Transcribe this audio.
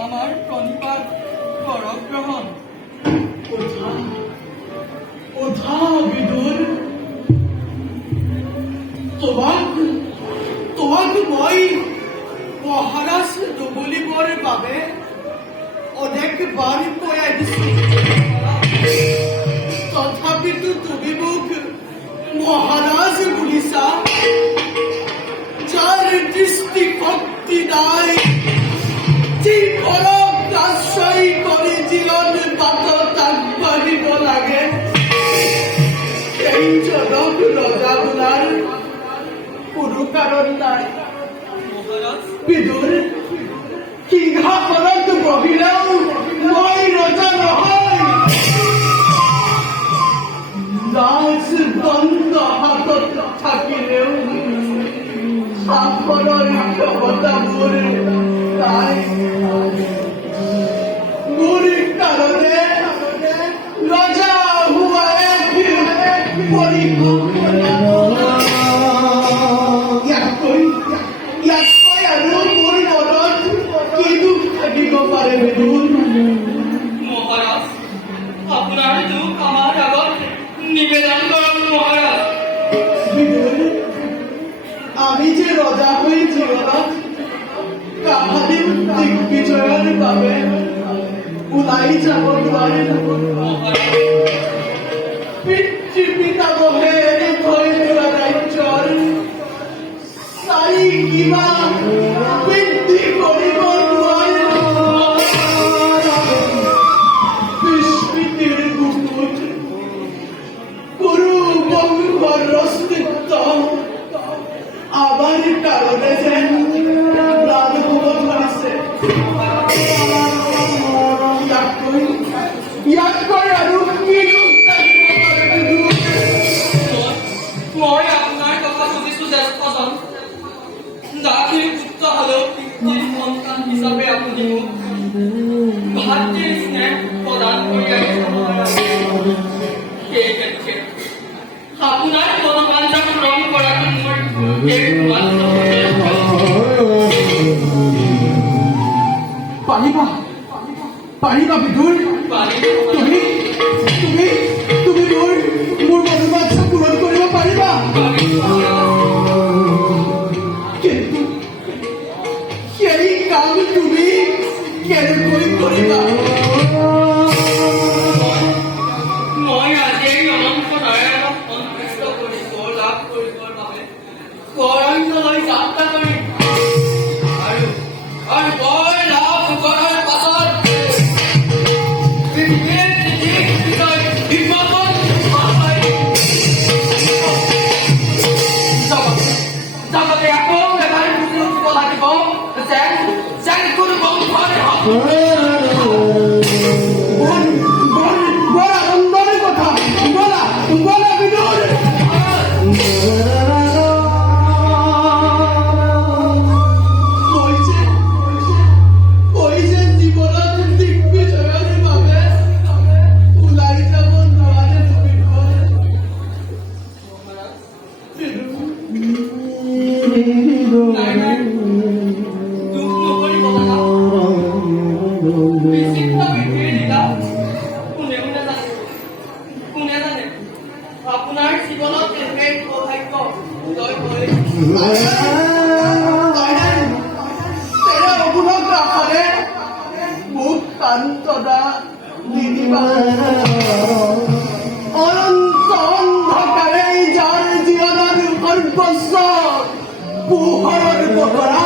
আমার প্রণিপাত পরগ্রহণ ওঠা বিদুর তোমাক মই মহারাজ নবলিবৰ বাবে অনেকবাৰ কৈ আহিছো তথাপিতো তুমি মোক মহারাজ বুলিছা যাৰ দৃষ্টি শক্তি নাই যি পৰম আশ্ৰয় কৰি জীৱন বাটত আগবাঢ়িব লাগে সেইজনক ৰজা বোলাৰ কোনো কাৰণ নাই বিদুৰ সিংহাসনত বহিলেও মই ৰজা নহয় ৰাজ দণ্ড হাতত থাকিলেও শাসনৰ ক্ষমতা মোৰ নাই মোৰ কাৰণে ৰজা হোৱা এক পৰিকল্পনা ইয়াতকৈ আৰু মোৰ মনত কি দুখ থাকিব পাৰে বিদুৰ মহারাজ আপনার দুঃখ আমার আগত নিবেদন করুন মহারাজ বিদুৰ আমি যে ৰজা হৈ জীৱনত কাহানি দিগ্বিজয়ৰ বাবে ওলাই যাব নোৱাৰিলো পিতৃ পিতামহে এৰি থৈ যোৱা ৰাজ্যৰ চাৰি কিবা বৃদ্ধি কৰিব নোৱাৰিলো বিস্মৃতিৰ বুকুত কোনো বংশৰ অস্তিত্ব আমাৰ কাৰণে যেন ম্লান হ'ব ধৰিছে ইয়াতকৈ আৰু কি পাৰিবা বিদুৰ? পাৰিম তুমি তুমি তুমি মোৰ মনোবাঞ্ছা পূৰণ কৰিব পাৰিবা? পাৰিম কিন্তু সেই কাম তুমি কেনেকৈ কৰিবা? মই আজি এই অনন্ত নাৰায়ণক সন্তুষ্ট কৰিব লাভ কৰিবৰ বাবে অৰণ্যলৈ যাত্ৰা কৰিম আৰু বৰ লাভ কৰাৰ পাছত পৃথিৱীৰ বিষয় বিপদত জগতে আকৌ এবাৰ বুজি উঠিব লাগিব যেন কোনো বংশৰ বৰ আনন্দৰ কথা। বলা বলা বিদুৰ। মই যে জীৱনত দিগ্বিজয়ৰ বাবে ওলাই যাব নোৱাৰে নাই নাই দুখ নকৰিব দাদা বিচিত্ৰ পৃথিৱীৰ লীলা কোনে জানে আপোনাৰ জীৱনত এনে সৌভাগ্য উদয় হয় তেৰা অগুণক ৰাখে মোক কান্তদা নিদিবা। অনন্ত অন্ধকাৰে যাৰ জীৱনৰ সৰ্বস্ব পোহৰৰ বতৰা